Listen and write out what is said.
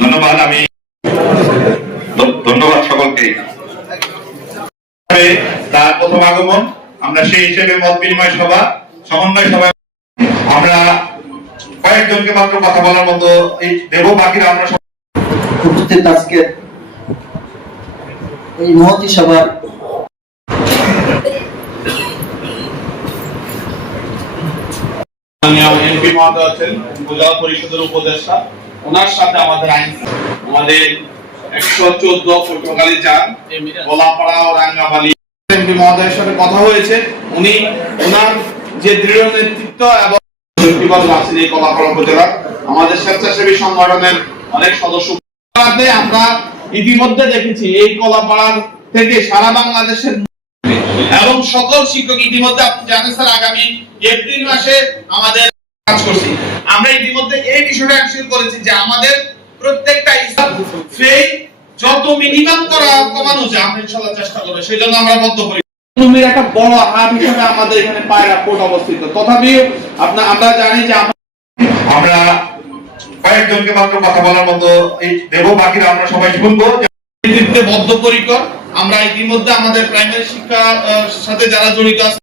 ধন্যবাদ। আমি ধন্যবাদ সকলকে। তার প্রথম আগমন, আমরা সেই হিসেবে মত বিনিময় সভা, সমন্বয় সভা আমরা কয়েকজনকে মাত্র কথা বলার মতো দেব, বাকিরা আমরা উপস্থিত আজকে এই মহতী সভার এমপি মহোদয় আছেন, উপজেলা পরিষদের উপদেষ্টা, ওনার সাথে আমাদের আমাদের 114 পটুয়াখালী 4 গোলাপাড়া ও রাঙ্গামালী এমপি মহোদয়ের সাথে কথা হয়েছে। উনি ওনার যে দৃঢ় নেতৃত্ব এবং আছেন এই গোলাপাড়া উপজেলা আমাদের স্বেচ্ছাসেবী সংগঠনের অনেক সদস্য আমরা ইতিমধ্যে দেখেছি এই কলাপাড়ার থেকে সারা বাংলাদেশের এবং সকল শিক্ষক ইতিমধ্যে আপনি জানেন স্যার আগামী এপ্রিল মাসে আমাদের কাজ করছি। আমরা ইতিমধ্যে এই বিষয়টা এনশিওর করেছি যে আমাদের প্রত্যেকটা ফি যত মিনিমাম কমানো যায় আমরা ইনশাআল্লাহ চেষ্টা করব। সেজন্য আমরা বদ্ধপরিকর। ভূমির একটা বড় হাব হিসেবে আমাদের এখানে পায়রা কোর্ট অবস্থিত। তথাপিও আমরা জানি যে আমরা কয়েকজনকে মাত্র কথা বলার মতো দেব, বাকিরা আমরা সবাই শুনবো। বদ্ধপরিকর। আমরা ইতিমধ্যে আমাদের প্রাইমারি শিক্ষার সাথে যারা জড়িত আছে